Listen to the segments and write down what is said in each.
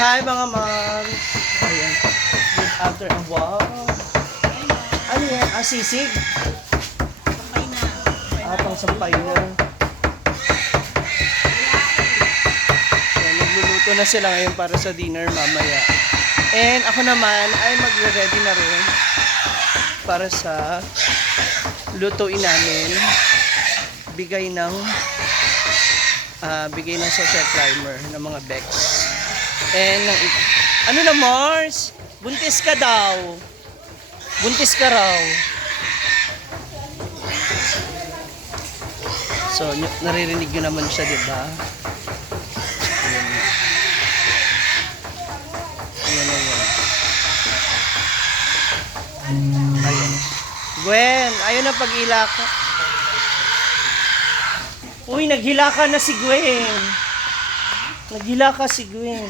Hi mga moms! Ayan. Good after a wow. Ano yan? Ah, sisig? Sampay na. Ah, pang sampay na. Ayan, nagluluto na sila ngayon para sa dinner mamaya. And ako naman ay magre-ready na rin para sa lutuin namin. Bigay ng social climber ng mga Bex. And ano na Mars? Buntis ka daw. Buntis ka raw. So, naririnig nyo naman siya, diba? Ayan. Ayan na yan. Ayan. Gwen, ayun na pag-ilak. Uy, naghilaka na si Gwen. Naghilaka si Gwen.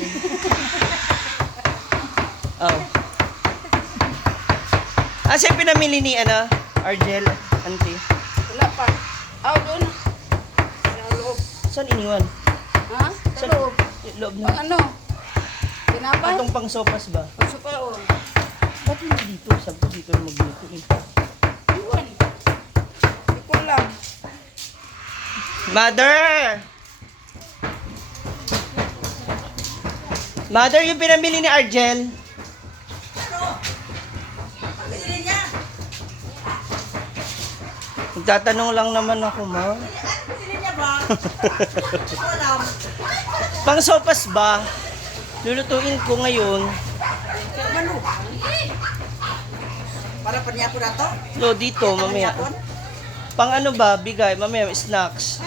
Oh. Asa yung pinamili ni Argel, auntie? Wala pa. Doon. Sa loob. Saan iniwan? Ha? Sa loob. Loob na. Ano? Tinapay? Itong pang sopas ba? Pagsukaon. Ba't hindi dito? Sabi ko dito na magluto eh. Iwan. Hindi ko alam. Mother! Mother, yung pinamili ni Argel. Nagtatanong lang naman ako, ma. Pang sopas ba? Lulutuin ko ngayon. Para pa niya po na to? Lo, dito, mamaya. Pang ano ba? Bigay, mamaya, snacks.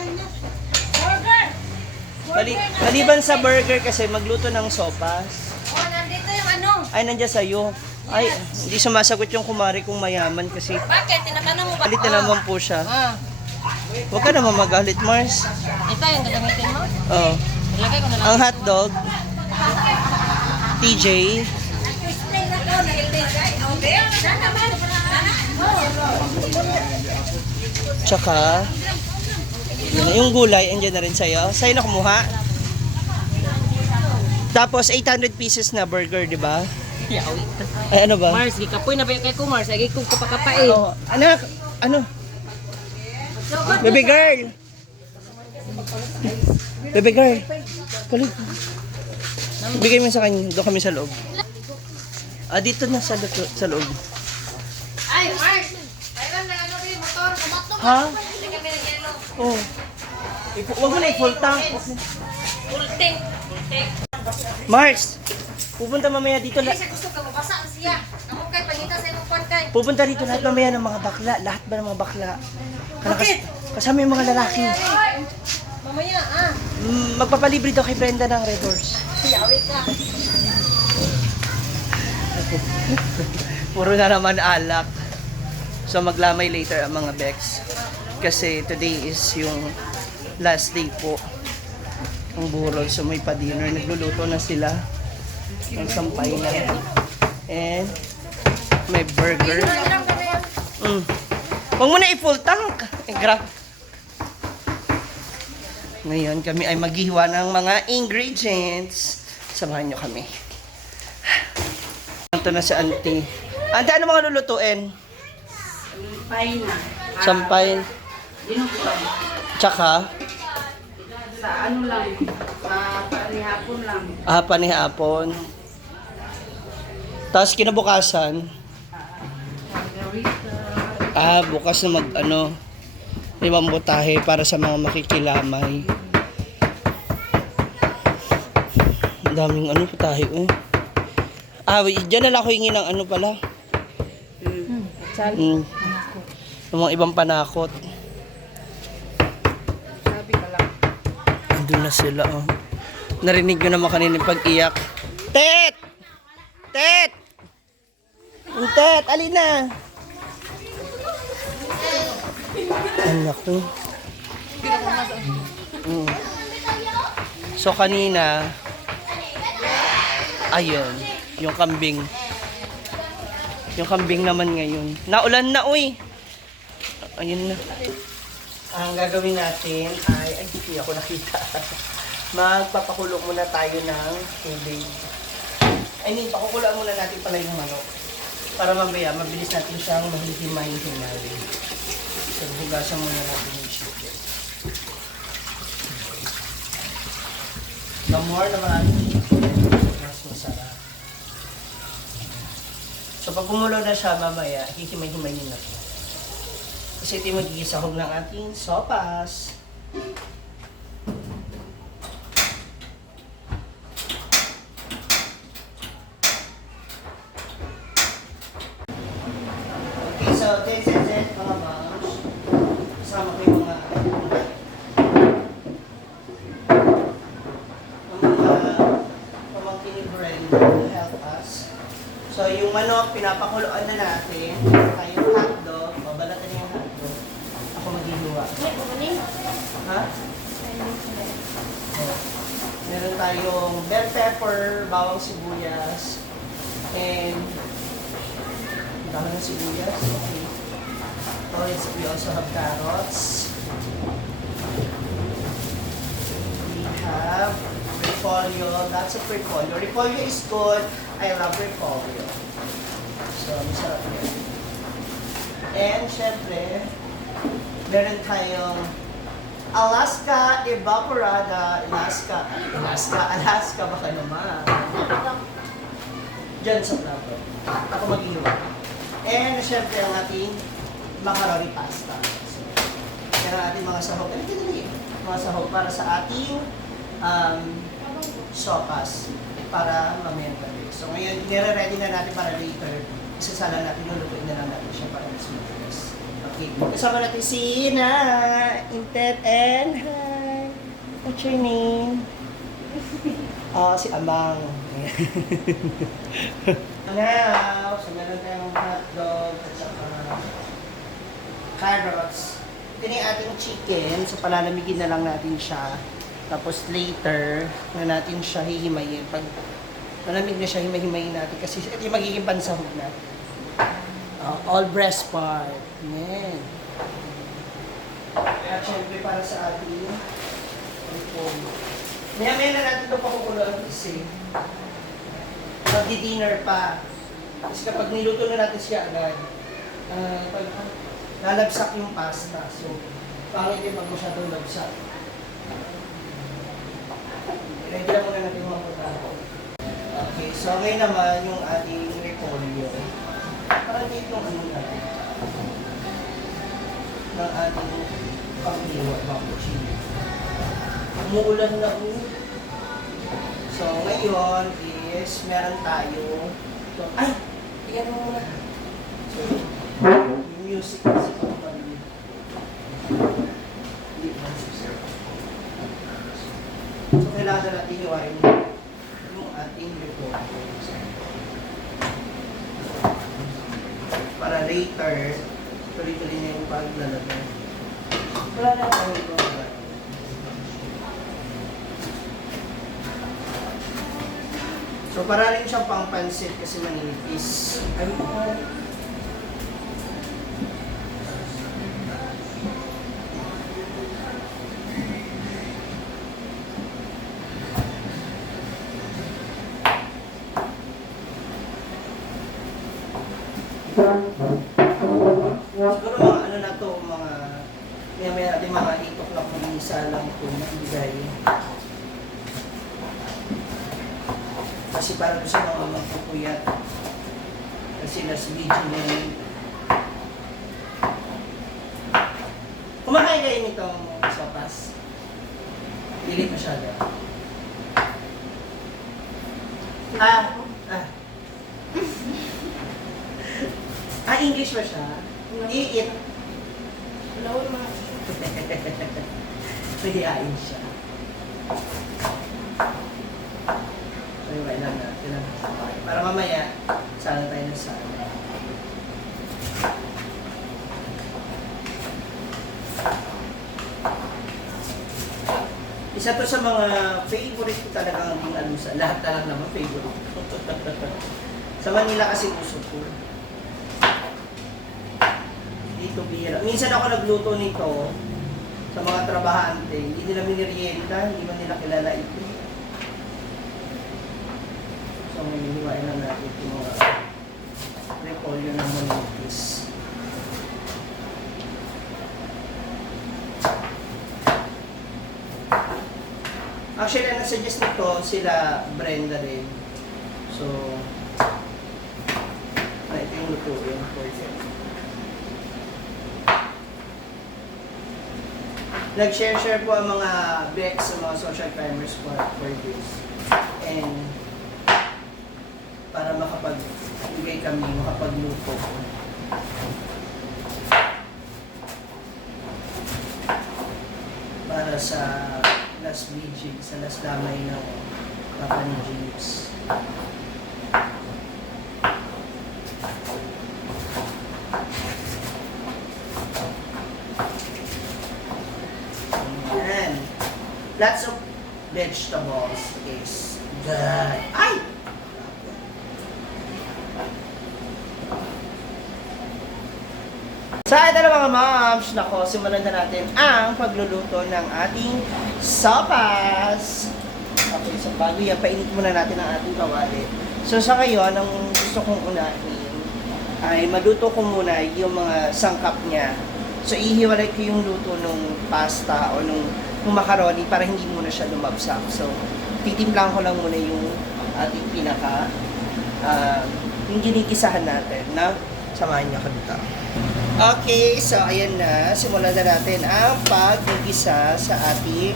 Maliban sa burger kasi magluto ng sopas. Oh, nandito yung ano. Ay, nandiyan sa'yo. Ay, hindi sumasagot yung kumari kong mayaman kasi Bakit? Tinatanong mo ba? galit na naman po siya. Huwag ka naman magalit, Mars. Ito yung gagamitin mo? Oh. Ilagay ko na lang. Ang hotdog, TJ, tsaka yung gulay, andyan na rin sa'yo. Sa'yo na kumuha. Tapos 800 pieces na burger, di ba? Ay, ano ba? Mars, gikapoy na ba kay ko, Mars? Ay, kung kapakapain. Oh, anak, ano? Baby girl. Baby girl. Kulit. Bigay mo sa kanya. Doon kami sa loob. Dito na sa loob. Ay, Mars! Ayun na ano rin, motor. Kumatok. Ha? Hindi kami ng yelo. Oh. Huwag mo na i-full tank. Ulting. Mars, pupunta mamaya dito. Hindi siya gusto ka, mabasa ang siya. Ako kay, pangita sa imong kwan kay. Pupunta dito lahat mamaya ng mga bakla. Lahat ba ng mga bakla? Kasama yung mga lalaki. Mamaya, Magpapalibre daw kay Brenda ng Red Horse. Yawi ka. Puro na naman alak. So maglamay later ang mga Bex. Kasi today is yung last day po ng burol. So may pa-dinner. Nagluluto na sila. Ang sampay na. And may burger. Huwag mo na i-full tank. Grab. Ngayon kami ay maghihiwa ng mga ingredients. Samahan nyo kami. Ito na si auntie. Auntie, ano mga lulutuin? Sampay na. Sampay. Dinugulang. Tsaka? Sa ano lang, sa panihapon lang. Panihapon. Tapos kinabukasan? Bukas na limang butahe para sa mga makikilamay. Ang daming putahe, oh. Diyan na lang ako hingi ng pala. Yung mga ibang panakot. Sabi ka lang. Andun na sila, oh. Narinig ko naman kanina yung pag-iyak. Tet! Tet! Tet, alin na? Anak ko. So kanina, ayun, yung kambing. Yung kambing naman ngayon. Naulan na, uy. Ayun na. Ang gagawin natin ay hindi ako nakita. magpapakulo muna tayo ng tubig. I mean, pakukulaan muna natin pala yung manok. Para mamaya, mabilis natin siyang mahihimay-himay. So, hugasan muna natin yung chicken. The more na maraming chicken, mas masarap. So, pag kumulo na siya mamaya, hihimay-himayin na ito. Kasi ito yung magiging sahog ng ating sopas. Okay, so this is it mga moms. Kasama ko yung mga pamangkin ni Brenda to help us. So yung manok, pinapakuluan na natin. Tayong hotdog, babalatan niya yung hotdog. Ako maghihiwa. Ha? Oh. Meron tayong bell pepper, bawang sibuyas, and dami ng sibuyas. Okay. We also have carrots. We have repolyo. Lots of repolyo. Repolyo is good. I love repolyo. So, masarap yun. And, syempre, meron tayong Alaska Evaporada. Alaska baka naman. Diyan sa plato. Ako mag-iwa. And, syempre, ang ating macaroni pasta. So, yan ang ating mga sahog. Mga sahog para sa ating sopas. Para mamayang gabi. So, ngayon, nire-ready na natin para later. Isasala natin, lulutuin na lang natin siya para mas mabilis. Okay. Kasama natin si Na, Intet, and hi. What's your name? Si Amang. Now, so meron tayong hotdog at saka carrots. Ito na yung ating chicken. So, palalamigin na lang natin siya. Tapos later, na natin siya hihimayin. Pag malamig na siya, himahimayin natin. Kasi ito yung magiging pansahog na. All breast part. Yan. At syempre para sa ating repolyo. Maya-maya na natin ito pakukuloan kasi magdi-dinner pa. Kasi kapag niluto na natin siya agad, pag lalabsak yung pasta. So, pangit yung pag masyadong labsak. Ready lang muna natin mga putako. Okay, so ngayon naman yung ating repolyo. Parang dito yung ano natin. Ng ating pang-iwa, bako chili. Umuulan na So ngayon is meron tayo. So, ay! Tingnan mo muna. So, yung music kasi kapag so kailangan natin iwain yung ating repolyo. Para later, tuloy-tuloy na yung paglalagay. Wala na tayo ito. So, para rin siyang pang-pansit kasi manipis. Ay, siguro mga ano na to, may natin mga 8 o'clock kung isa lang ito na ibigay. Kasi para doon sa mga magpupuyat. Kasi nasa video na yun. Kumakain kayo nitong sopas? Dili masyado. English ba siya? I-eat. Lawal mga. Pwede-ain siya. So, iwain lang natin. Para mamaya, sana tayo na sana. Isa to sa mga favorite ko talagang ang alusa. Lahat na lang naman favorite. Sa Manila kasi uso ko. Dito bira. Minsan ako nagluto nito sa mga trabahante, hindi nila minirienta, hindi man nila kilala ito. So, mininiwain lang natin yung mga repolyo ng manipis. Actually, ang nasuggest nito sila Brenda rin. So, ito yung lutuin for them. Nag-share po ang mga Bex sa mga social climbers for this. And para makapagbigay kami, makapagluto. Para sa last vigil, sa last damay ng Papa ni James. Ayan. Lots of vegetables is good. Ay! So, ito na mga moms. Nako, simulan na natin ang pagluluto ng ating sopas. Okay, so bago yan, painit muna natin ang ating kawali. So, sa ngayon, ang gusto kong unahin ay maluto ko muna yung mga sangkap niya. So, ihiwalay ko yung luto ng pasta o nung macaroni para hindi muna siya lumabsak. So, titimplang ko lang muna yung ating pinaka yung ginigisahan natin na samahan niyo ko dito. Okay, so ayan na. Simulan na natin ang pag-igisa sa ating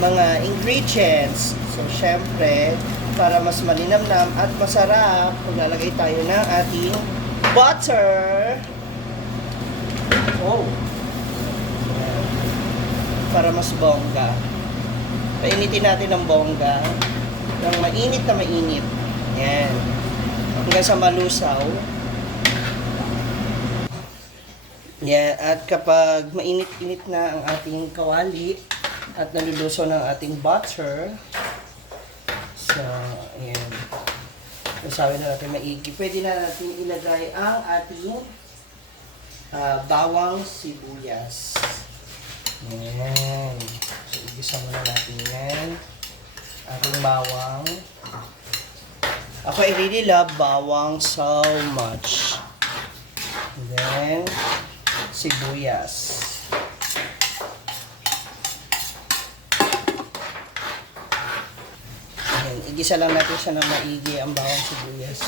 mga ingredients. So, syempre, para mas malinamnam at masarap, maglalagay tayo ng ating butter. Oh. Para mas bongga. Painitin natin ng bongga. Ng mainit na mainit. Yan. Hanggang sa malusaw. Yan. At kapag mainit-init na ang ating kawali at naluluso ng ating butter, so, ayan. Nasawin na natin maigi. Pwede na natin ilagay ang ating bawang sibuyas. Ayan. So, igisa muna natin yan. Ating bawang. Ako, I really love bawang so much. And then, sibuyas. Ayan, igisa lang natin siya ng maigi ang bawang sibuyas.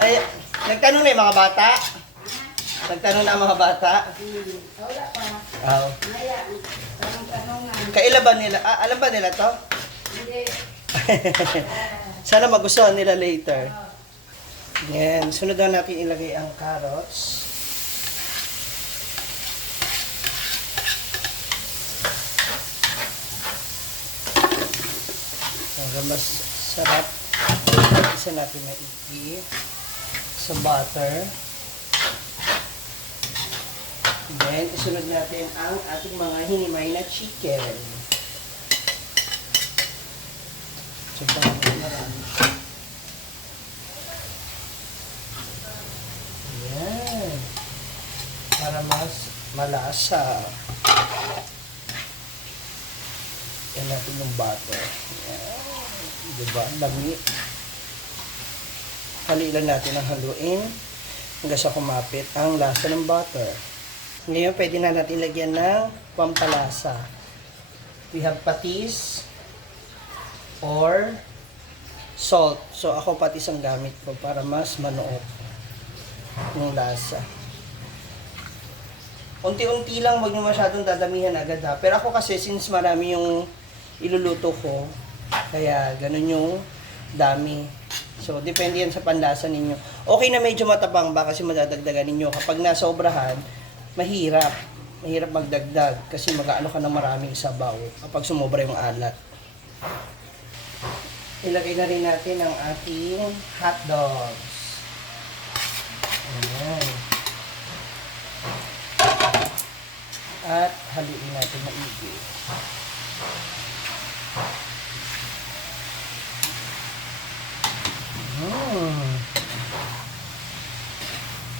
Ay, nagtanong na yung mga bata? Nagtanong na ang mga bata? Wala pa. Oo. Maya, tanong-tanongan. Kailan ba nila? Alam ba nila to? Hindi. Sana magustuhan nila later. Yan. Sunod na natin ilagay ang carrots. Para mas sarap. Isa natin maigi sa butter. Then, isunod natin ang ating mga hinimay na chicken. So, marami siya. Ayan. Para mas malasa. Yan natin yung butter. Ayan. Diba? Lami. Halilan natin ang haluin hanggang sa kumapit ang lasa ng butter. Ngayon, pwede na natin lagyan ng pampalasa. We have patis or salt. So, ako patis ang gamit ko para mas manuot yung lasa. Unti-unti lang, wag nyo masyadong dadamihan agad ha. Pero ako kasi, since marami yung iluluto ko, kaya ganun yung dami. So, depende yan sa panlasa ninyo. Okay na medyo matabang ba kasi madadagdagan ninyo. Kapag nasobrahan, mahirap. Mahirap magdagdag kasi mag-aano ka ng maraming sabaw kapag sumobra yung alat. Ilagay na rin natin ang ating hot dogs. Ayan. At haluin natin maigi.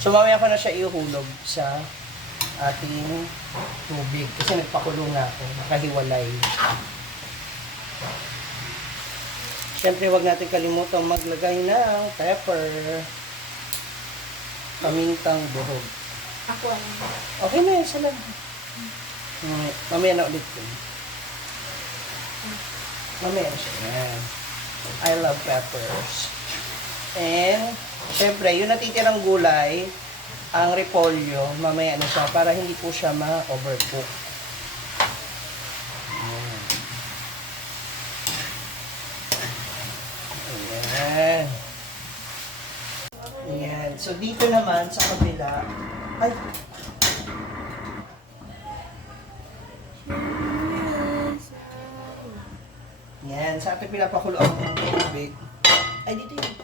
So mamaya ko na siya ihulog sa ating tubig. Kasi nagpakulo na ako. Nakahiwalay. Siyempre, huwag natin kalimutang maglagay ng pepper. Pamintang buhog. Ako ang... Okay na yun, salam. Mamaya na ulit yun. Mamaya na siya. Yan. I love peppers. And, syempre, yung natitirang gulay, ang repolyo, mamaya na siya para hindi po siya ma-overcook. Ayan. Ayan. So, dito naman sa kabila, ay, yan, sa ating pinapakulo ang tubig. Ay, dito yun.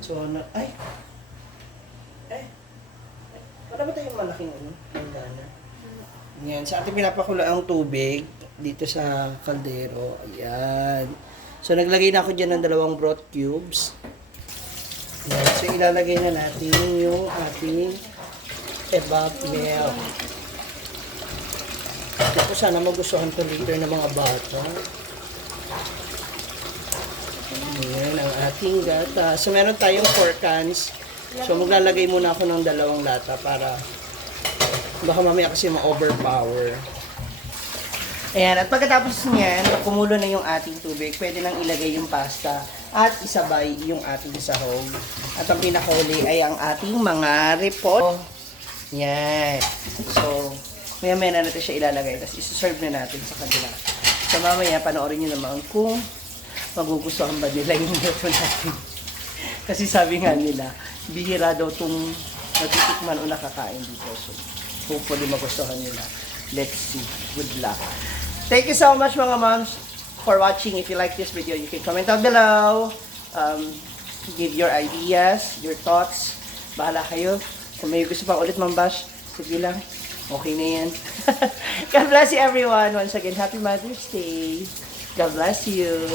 So, ay. Wala ba tayong malaking bandana? Yan, sa ating pinapakulo ang tubig dito sa kaldero. Ayan. So, naglagay na ako dyan ng 2 broth cubes. Yan. So, ilalagay na natin yung ating evap milk. Ito sana magustuhan to later ng mga bata. Ayan ang ating gata. So meron tayong 4 cans. So maglalagay muna ako ng 2 lata para baka mamaya kasi ma-overpower. Ayan, at pagkatapos niyan, kumulo na yung ating tubig, pwede nang ilagay yung pasta at isabay yung ating sahog. At ang pinakahuli ay ang ating mga repolyo. Yan. So, maya-maya na natin siya ilalagay, tapos isi-serve na natin sa kanila. So, mamaya, panoorin nyo naman kung magugustuhan ba nila yung luto natin. Kasi sabi nga nila, bihira daw itong natitikman o nakakain dito. So, hopefully magustuhan nila. Let's see. Good luck. Thank you so much mga moms for watching. If you like this video, you can comment down below. Give your ideas, your thoughts. Bahala kayo. Kung may gusto pa ulit mambash, sige lang. Okay na yan. God bless you everyone. Once again, Happy Mother's Day. God bless you.